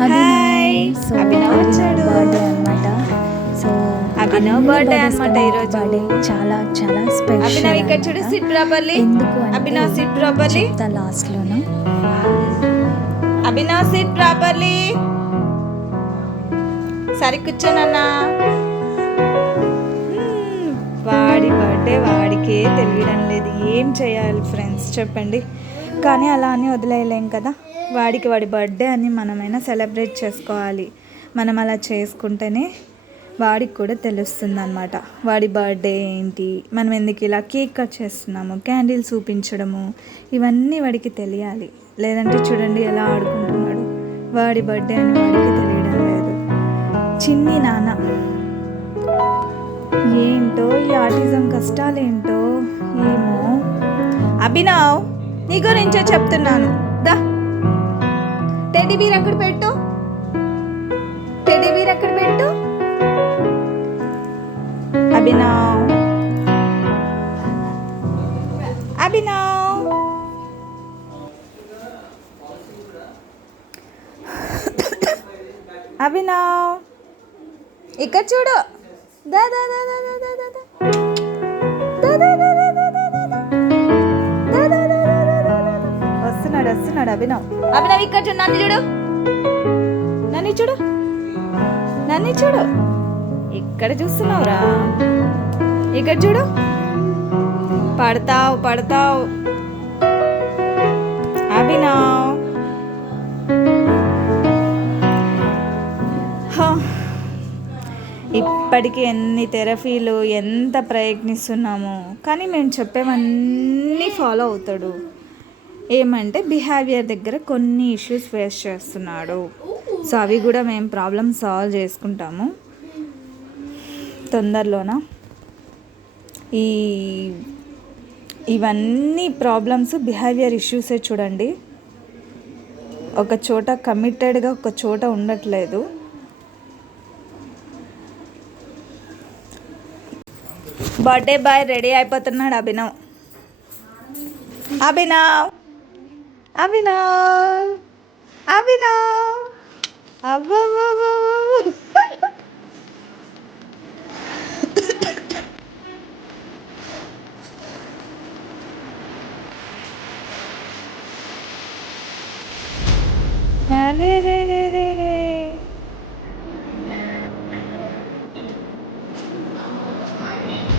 అభినవ్ వచ్చాడు. బర్త్డే అనమాట. So Abhinav birthday అనమాట ఈరోజు. బర్త్డే చాలా చాలా స్పెషల్. అభినవ్ ఇక్కడ చూడు, సిట్ ప్రాపర్లీ. ఎందుకు అభినవ్ సిట్ ప్రాపర్లీ. లాస్ట్ లోను అభినవ్ సిట్ ప్రాపర్లీ. సరి కూర్చోనన్నా. వాడి బర్త్డే వాడికే తెలియడం లేదు. ఏం చేయాలి ఫ్రెండ్స్ చెప్పండి. కానీ అలా అని వదిలేయలేం కదా. వాడికి వాడి బర్త్డే అని మనమైనా సెలబ్రేట్ చేసుకోవాలి. మనం అలా చేసుకుంటేనే వాడికి కూడా తెలుస్తుంది అనమాట వాడి బర్త్డే ఏంటి, మనం ఎందుకు ఇలా కేక్ కట్ చేస్తున్నాము, క్యాండిల్స్ చూపించడము, ఇవన్నీ వాడికి తెలియాలి. లేదంటే చూడండి ఎలా ఆడుకుంటున్నాడు. వాడి బర్త్డే అని వాడికి తెలియడం లేదు. చిన్ని నాన్న ఏంటో ఈ ఆటిజం కష్టాలేంటో ఏమో. అభినవ్ నీ గురించే చెప్తున్నాను. దా టెడ్డీ బీర్ అక్కడ పెట్టు. టెడ్డీ బీర్ అక్కడ పెట్టు. అభినవ్ అభినవ్ అభినవ్ ఇక్కడ చూడు. దా దా దా దా దా దా దా దా దా దా దా దా దా దా దా. వస్తున్నాడు వస్తున్నాడు అభినవ్. అభినవ్ ఇక్కడ చూడు. నన్ను చూడు, నన్ను చూడు, నన్ను చూడు. ఇక్కడ చూస్తున్నావురా. ఇక్కడ చూడు. పడతావు పడతావు. అభినవ్ ఇప్పటికీ ఎన్ని థెరపీలు ఎంత ప్రయత్నిస్తున్నాము, కానీ మేము చెప్పేవన్నీ ఫాలో అవుతాడు. ఏమంటే బిహేవియర్ దగ్గర కొన్ని ఇష్యూస్ ఫేస్ చేస్తున్నాడు. సో అవి కూడా మేము ప్రాబ్లమ్ సాల్వ్ చేసుకుంటాము తొందరలోన. ఇవన్నీ ప్రాబ్లమ్స్ బిహేవియర్ ఇష్యూసే చూడండి. ఒక చోట కమిటెడ్గా ఒక చోట ఉండట్లేదు. బర్త్డే బాయ్ రెడీ అయిపోతున్నాడు అభినవ్. అభినవ్ అభినవ్ అభినవ్ అబ్బా.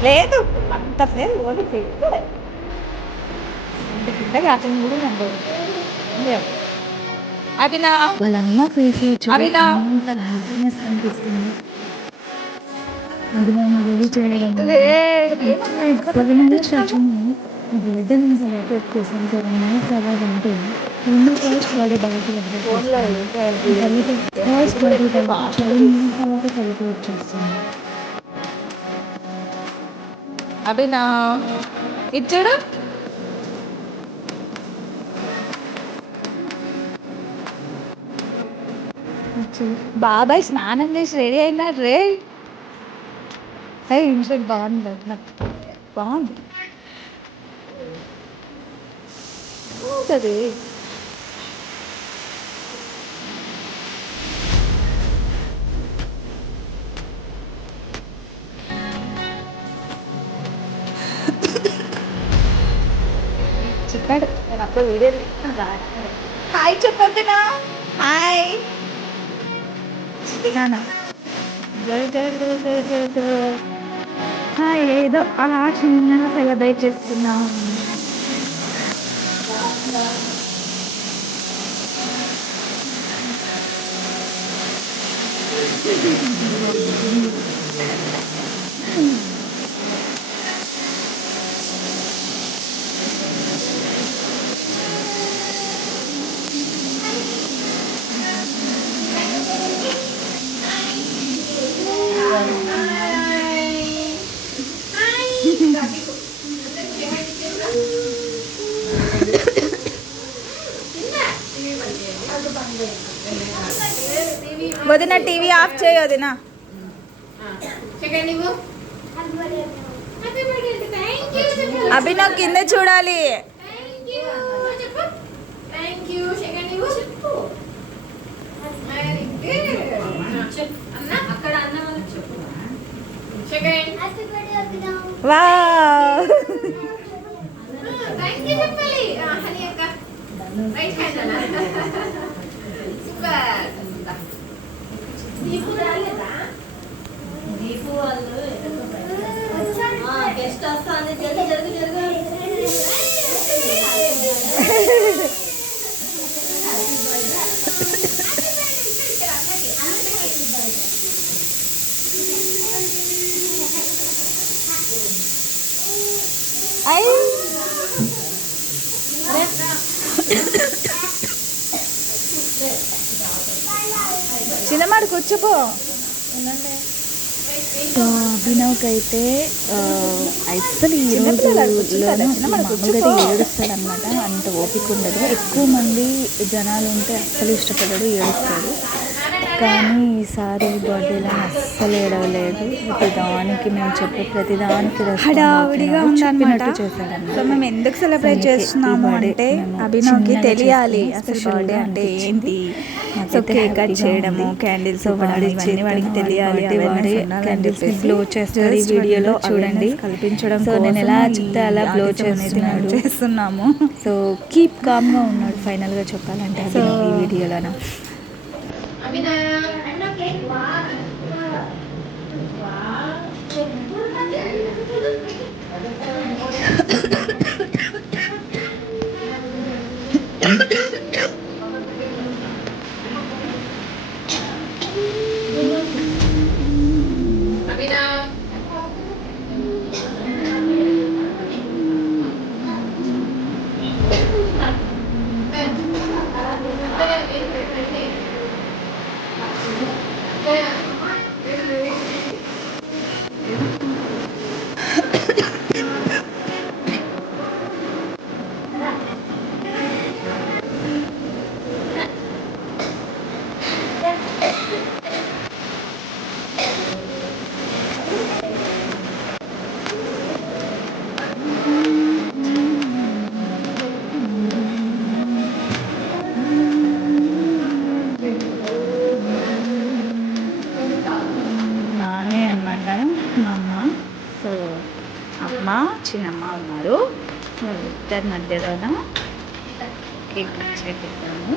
లేదు అంత పేరు ఓడి వాళ్ళమ్మ ఫేస్ హ్యాపీనెస్ అనిపిస్తుంది. అభినవ్ రెడీ చేయడం బిడ్డని సెలబ్రేట్ చేసాం కదా. తర్వాత అంటే ఫస్ట్ బర్త్డే బయట ఫస్ట్ బర్త్డే తర్వాత సెలబ్రేట్ చేస్తాను. అభినవ్ ఇచ్చాడు. బాబాయ్ స్నానం చేసి రెడీ అయినారు రే. ఇన్సెట్ బాగుంది. నాకు బాగుంది బాగుంటుంది. చెప్పాడు నేను అప్పుడు వీడియో హాయ్ చెప్పొద్దునా. హాయ్ ఏదో అలా చిన్నగా సెలబ్రేట్ చేస్తున్నాం. వదిన టీవీ ఆఫ్ చేయి వదిన. అభినవ్ కింద చూడాలి. వావ్ ఐ చిన్నమాడు కూర్చోపో. సో అభినవ్కి అయితే అసలు ఈ రోజుల్లో మామూలుగా ఏడుస్తాడు అనమాట. అంత ఓపిక ఉండదు. ఎక్కువ మంది జనాలు ఉంటే అస్సలు ఇష్టపడడు, ఏడుస్తాడు. కానీ ఈసారి బర్త్డేలో అస్సలు ఏడవలేదు. ప్రతిదానికి మేము చెప్పే ప్రతిదానికి హడావుడిగా ఉందన్నమాట. చేశాడన్నమాట. సో మేము ఎందుకు సెలబ్రేట్ చేస్తున్నాము అంటే అభినవ్కి తెలియాలి అసలు బర్త్డే అంటే ఏంటి. సో కేక్ కట్ చేయడము, క్యాండిల్స్ ఇవన్నీ వాడికి తెలియాలి. క్యాండిల్స్ బ్లో చేస్తారు ఈ వీడియోలో చూడండి, కల్పించడం. సో నేను ఎలా చెప్తే అలా బ్లో చేస్తున్నాము. సో కీప్ కామ్గా ఉన్నాడు ఫైనల్గా చెప్పాలంటే ఈ వీడియోలో. నానే అనమాట మా అమ్మ. సో అమ్మ చిన్నమ్మ ఉన్నారు. ఇద్దరి మధ్యలోన కేక్ కట్ చేపిద్దాము.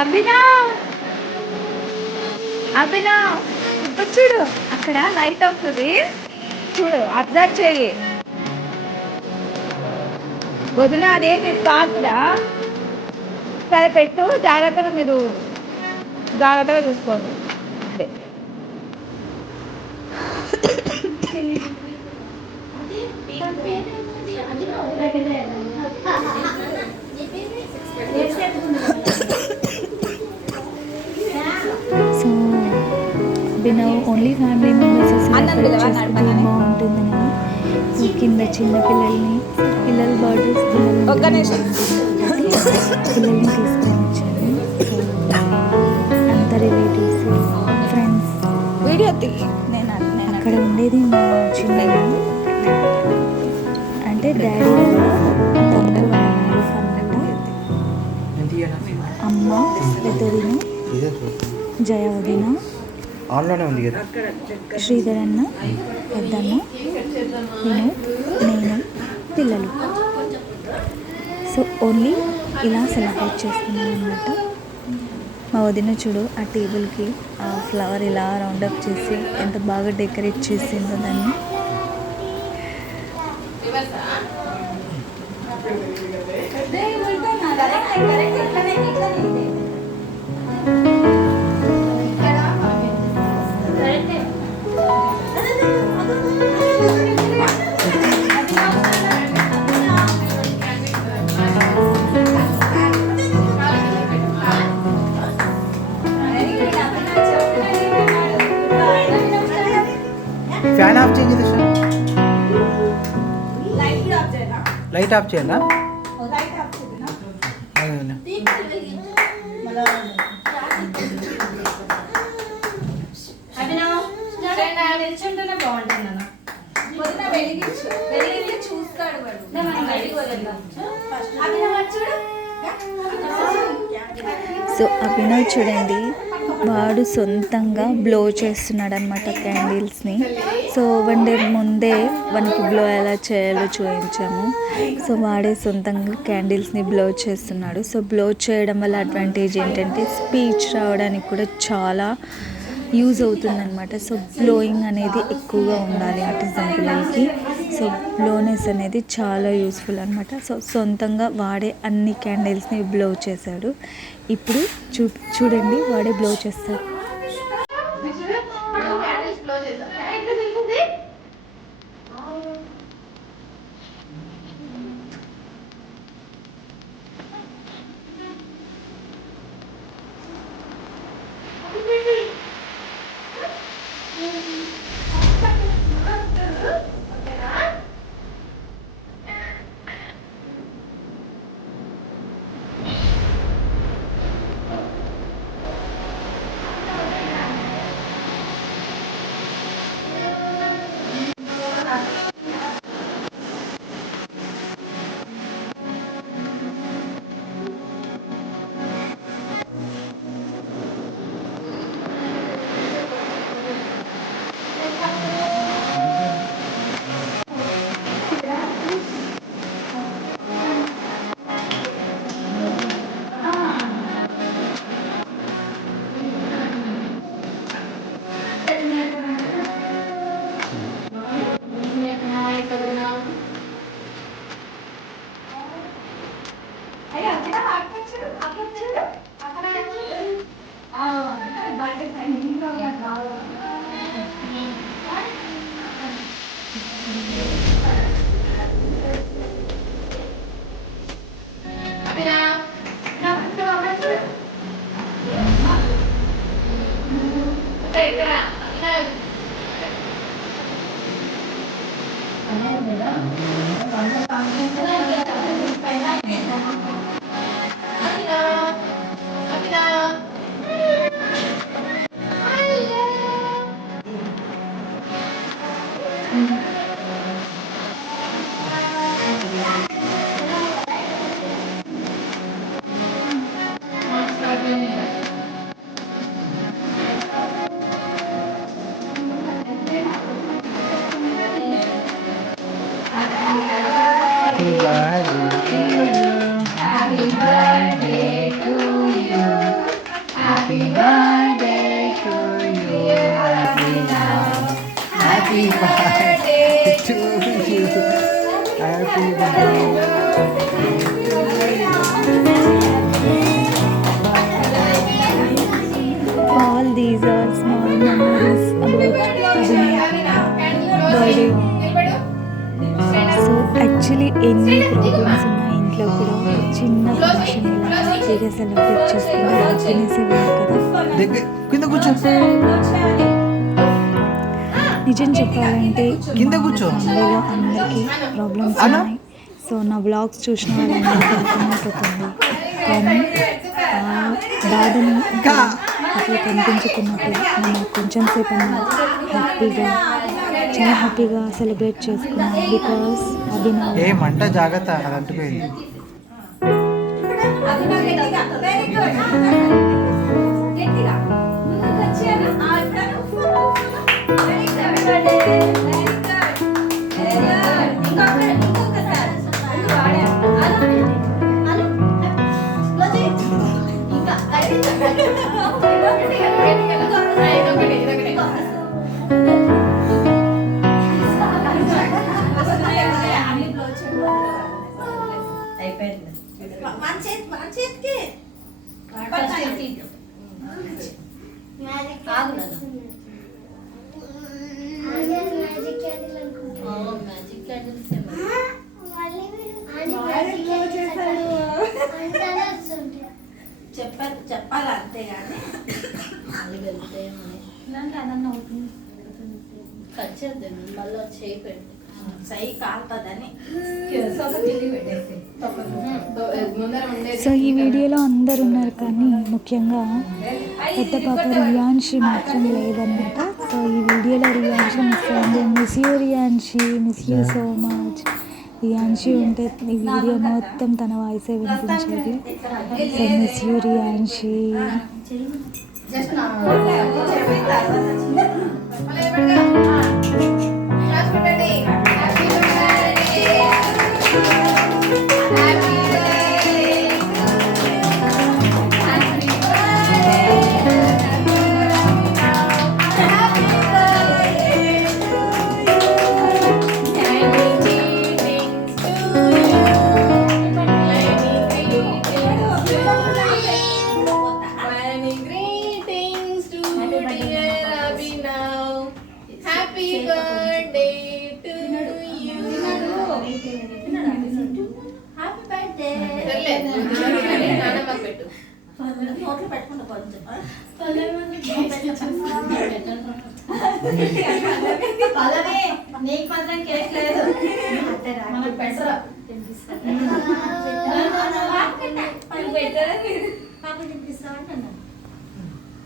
అభినవ్ అభినవ్ ఇప్పుడు చూడు, అక్కడ లైట్ అవుతుంది చూడు, అబ్జర్వ్ చేయి. వదిన అదేంటి కాదురా, సరే పెట్టు, జాగ్రత్తగా మీరు జాగ్రత్తగా చూసుకోండి. అదే so Abhinav only family members బాగుంటుందని సో కింద చిన్న పిల్లల బర్త్డేస్ ఒక్క నిమిషం పిల్లల్ని తీసుకొని వచ్చాను. అంత రిలేటివ్స్, ఫ్రెండ్స్. వీడియో నేను అక్కడ ఉండేది మా చిన్న అంటే డాడీ తమ్ముడు వాళ్ళ వైఫ్ అన్నమాట. అమ్మ పెద్దదిన, జయ వదిన, ఆన్లోనే ఉంది కదా, శ్రీధర్ అన్న, పెద్దన్న, వినోద్, నేను, పిల్లలు. సో ఓన్లీ ఇలా సెలబ్రేట్ చేసుకున్నాం అన్నమాట. మా వదిన చూడు ఆ టేబుల్కి ఆ ఫ్లవర్ ఇలా రౌండప్ చేసి ఎంత బాగా డెకరేట్ చేసిందో దాన్ని. ఆఫ్ చేయండి దర్శన్. లైట్ కూడా ఆఫ్ చేయనా? లైట్ ఆఫ్ చేయాలా? లైట్ ఆఫ్ చేయనా? అవును. నిల్చుంటేనే బాగుంటుంది అన్న. పొద్దున వెలిగించు, వెలిగిస్తే చూస్తాడు వాడు. సో అభినవ్ చూడండి, వాడు సొంతంగా బ్లో చేస్తున్నాడు అనమాట క్యాండిల్స్ని. సో 1 డే ముందే వానికి బ్లో ఎలా చేయాలో చూపించాము. సో వాడే సొంతంగా క్యాండిల్స్ని బ్లో చేస్తున్నాడు. సో బ్లో చేయడం వల్ల అడ్వాంటేజ్ ఏంటంటే స్పీచ్ రావడానికి కూడా చాలా యూజ్ అవుతుందన్నమాట. సో బ్లోయింగ్ అనేది ఎక్కువగా ఉండాలి ఆటిజం పిల్లలకి. సో బ్లోనెస్ అనేది చాలా యూస్ఫుల్ అనమాట. సో సొంతంగా వాడే అన్ని క్యాండిల్స్ని బ్లో చేశాడు. ఇప్పుడు చూడండి, వాడే బ్లో చేస్తాడు. All these are small memories about birthday. So actually ఎన్ని ప్రాబ్లమ్స్ ఉన్న ఇంట్లో కూడా ఒక చిన్న ఫంక్షన్ ఇలా హ్యాపీగా సెలబ్రేట్ చేసుకుని హ్యాపీనెస్ ఇవ్వాలి కదా. కింద కూర్చో. నిజం చెప్పాలంటే కింద కూర్చో. ఫ్యామిలీలో అందరికీ ప్రాబ్లమ్స్ ఉన్నాయి. సో నా బ్లాగ్స్ చూసిన వాళ్ళందరికీ అర్థమైపోతుంది. కానీ ఆ బాధని అట్లా కనిపించుకున్నప్పుడు మనం కొంచెం సేపు హ్యాపీగా, చాలా హ్యాపీగా సెలబ్రేట్ చేసుకున్నాం. బికాస్ అభినవ్ ఏ మంట జాగ్రత్త, అది అంటుపోయింది. చెప్పాలి అంతే కానీ సో ఈ వీడియోలో అందరు ఉన్నారు కానీ ముఖ్యంగా పెద్ద పాప రియాన్షి మాత్రం లేదన్నమాట. సో ఈ వీడియోలో రియాన్షి మిస్ అయింది. Miss you Riyanshi, miss you so much. Riyanshi ఉంటే ఈ వీడియో మొత్తం తన వాయిసే వినిపించేది. So miss you Riyanshi.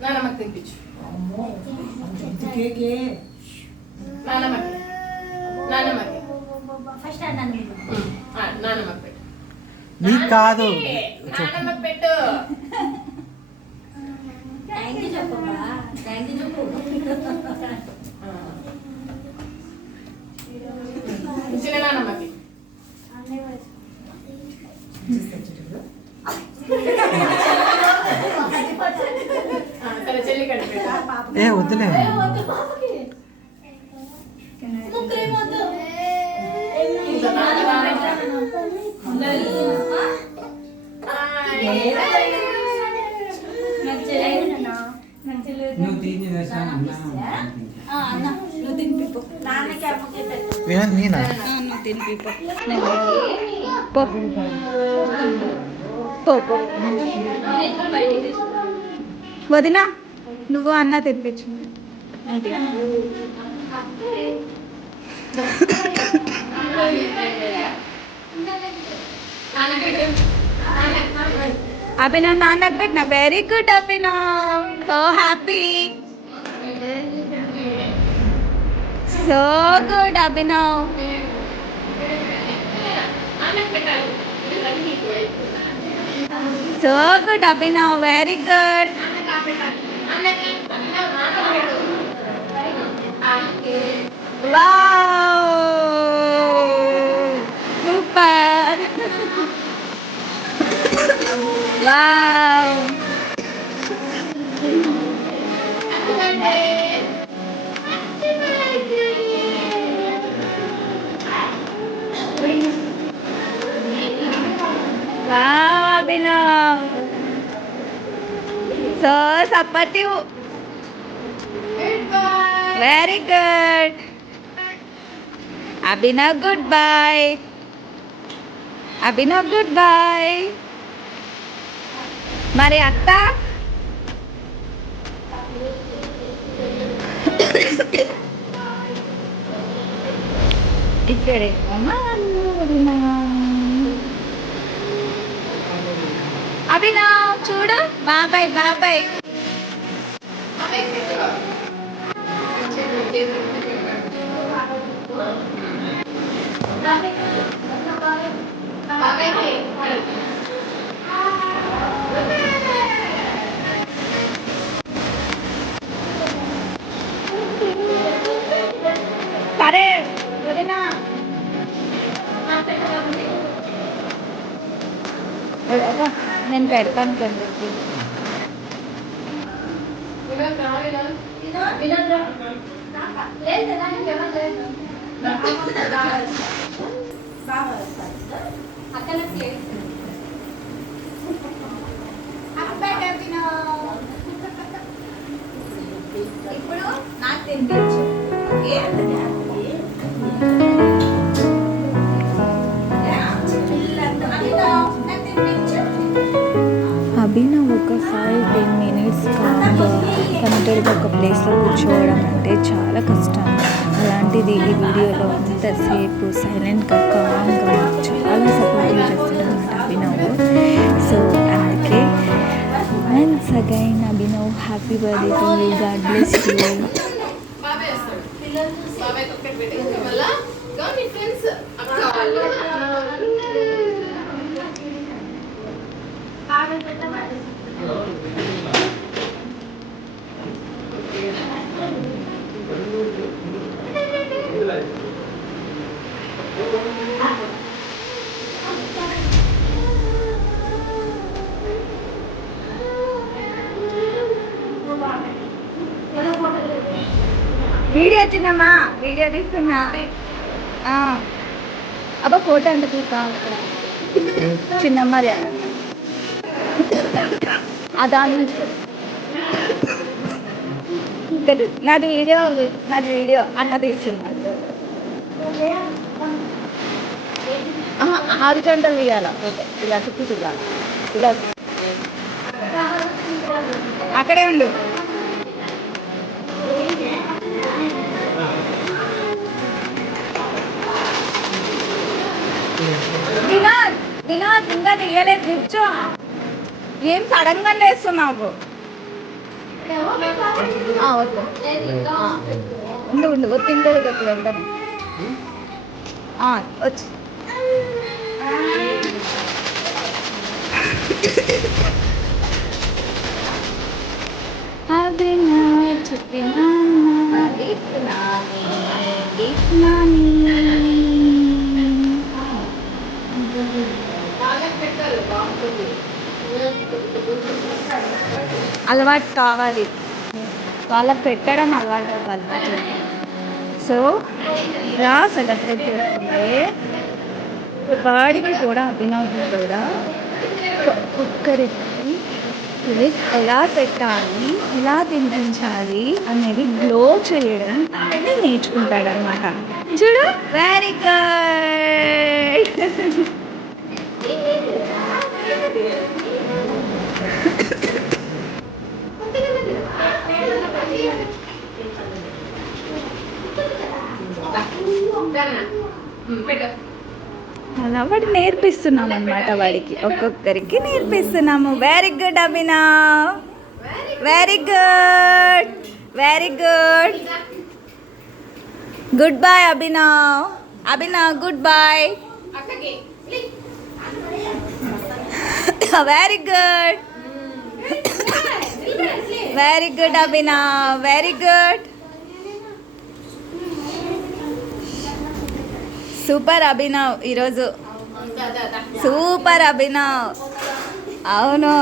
నానమ్మకి తినిపించు. నానమ్మకి నానమ్మకి పెట్టు. నీకు కాదు నానమ్మకి పెట్టు. చిన్న నానమ్మకి. సరే చెల్లి కట్టి ఏ వద్దులే. నేనా వదినా నువ్వు అన్న తెప్పించు. అభినవ్ నాన్నకు పెట్టిన. Very good Abhinav. So happy, so good Abhinav. So good Abhinav, very good. Wow super. Wow Abhinav, so supportive. Very good Abhinav. Good boy Abhinav, good boy. మరి అత్త ఇక్కడే. అభినవ్ చూడు, బాబాయ్ బాబాయ్. సరే వదినా, నేను పెడతాను కొంచెం. ఇప్పుడు నాకు తినిపించు. అభినవ్ ఒక 5-10 minutes తన ఒంటరిగా ఒక ప్లేస్లో కూర్చోవడం అంటే చాలా కష్టం. అలాంటిది ఈ వీడియోలో ఇంతసేపు సైలెంట్గా కామ్గా చాలా సపోర్టివ్ చేస్తున్నాడు అన్నమాట అభినవ్. సో అందుకే once again Abhinav, happy birthday to you, God bless you. బాబాయ్ వస్తాడు. బాబాయ్ ఒక్కటి పెట్టి మళ్ళా నీ ఫ్రెండ్స్ అక్క వాళ్ళు వీడియో చిన్నమ్మా, వీడియో తీస్తున్నా. అబ్బా ఫోటో అంటే కావాలి చిన్నమ్మ దాని నుంచి నాది వీడియో అన్న తీస్తున్నాడు. 6 గంటలు తీయాల. ఇలా చుట్టూ చూడాలి. ఇలా అక్కడే ఉండు. వినోద్ ఇంకా తీయలేదు. కూర్చో. ఏం సడన్ గా లేస్తున్నావు? ఉండు ఒత్తిండదు వెళ్తాను. వచ్చి అలవాటు కావాలి, వాళ్ళకి పెట్టడం అలవాటు అవ్వాలి. సో ఇలా సెలబ్రేట్ చేసుకుంటే వాడికి కూడా అభినవ్కి కూడా ఒక్కరికి ఎలా పెట్టాలి, ఎలా తినిపించాలి అనేది గ్లో చేయడం అనేది నేర్చుకుంటాడనమాట. చూడు, వెరీ గుడ్. అలా వాడు నేర్పిస్తున్నాం అన్నమాట. వాడికి ఒక్కొక్కరికి నేర్పిస్తున్నాము. Very good Abhinav, very good, very good. Good boy Abhinav. Good boy. Very good, very good Abhinav, very good. Super Abhinav ఈరోజు, సూపర్ అభినవ్. అవును,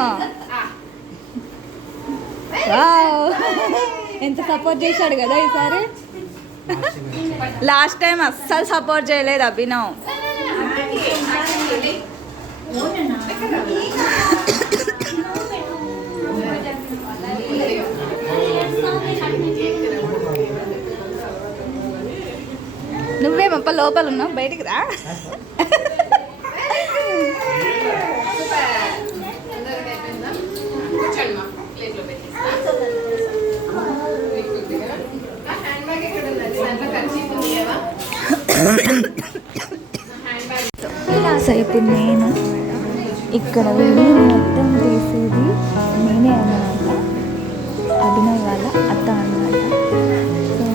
ఎంత సపోర్ట్ చేశాడు కదా ఈసారి. లాస్ట్ టైం అస్సలు సపోర్ట్ చేయలేదు అభినవ్. నువ్వేమప్ప లోపల ఉన్నావు, బయటికి రా. సో ఇప్పుడు నేను ఇక్కడ వీడియో మొత్తం తీసేది నేనే అన్నమాట. అభినవ్ వాళ్ళ అత్త అన్నమాట. సో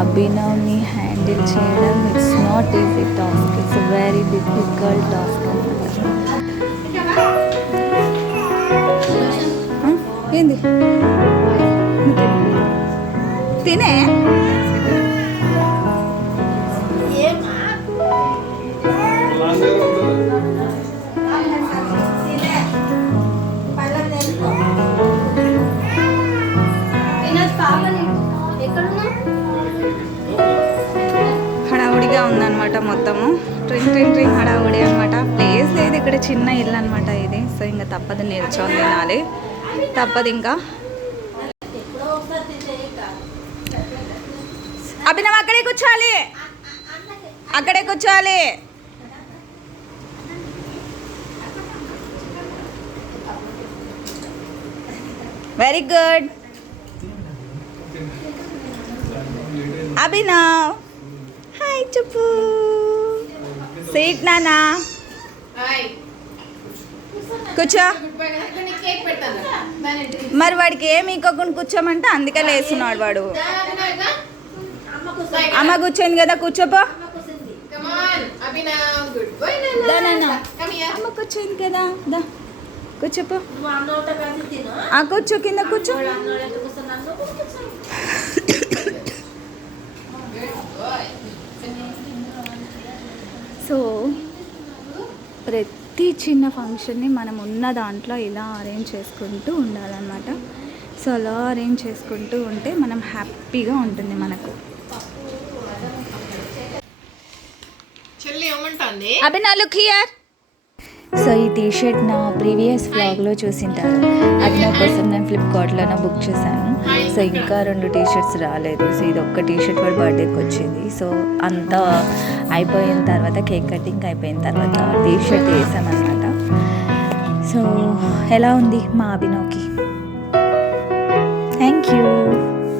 అభినవ్ని హ్యాండిల్ చేయడం it's not easy task, it's very difficult task అన్నమాట. ఏంది తినే హడావుడిగా ఉందన్నమాట మొత్తము. ట్రింగ్ హడావుడి అనమాట. ప్లేస్ లేదు ఇక్కడ, చిన్న ఇల్లు అనమాట ఇది. సో ఇంకా తప్పదు, నిల్చొని తినాలి, తప్పదు ఇంకా. అభినవ్ అక్కడే కూర్చోాలి, అక్కడే కూర్చోాలి. Very good. అభినవ్ హాయ్ చెప్పు. సీట్ నానా హాయ్ కూర్చో. గుడ్ బై కదా నీకు కేక్ పెడతాను బానే మరి వాడికి ఏమి ఇవ్వకుండా కూర్చోమంటే అందుకే లేస్తున్నాడు వాడు. అమ్మ కూర్చోంది కదా కూర్చోపో. Come on Abhinav good bye దా నాన్న. నాన్న కమ్ హియర్ అమ్మ కూర్చోంది కదా దా కూర్చోపో. ఆ కూర్చో కింద కూర్చో. సో ప్రతి చిన్న ఫంక్షన్ని మనం ఉన్న దాంట్లో ఇలా అరేంజ్ చేసుకుంటూ ఉండాలన్నమాట. సో అలా అరేంజ్ చేసుకుంటూ ఉంటే మనం హ్యాపీగా ఉంటుంది మనకు. చెల్లి ఏమంటాంది అభినా లుక్ హియర్. సో ఈ టీషర్ట్ నా ప్రీవియస్ వ్లాగ్లో చూసింటారు. అది నా కోసం నేను ఫ్లిప్కార్ట్లోనే బుక్ చేశాను. సో ఇంకా 2 టీషర్ట్స్ రాలేదు. సో ఇది ఒక్క టీషర్ట్ వాడు బర్త్డేకి వచ్చింది. సో అంతా అయిపోయిన తర్వాత కేక్ కటింగ్ అయిపోయిన తర్వాత టీషర్ట్ వేసామన్నమాట. సో ఎలా ఉంది మా అభినవ్కి? Thank you.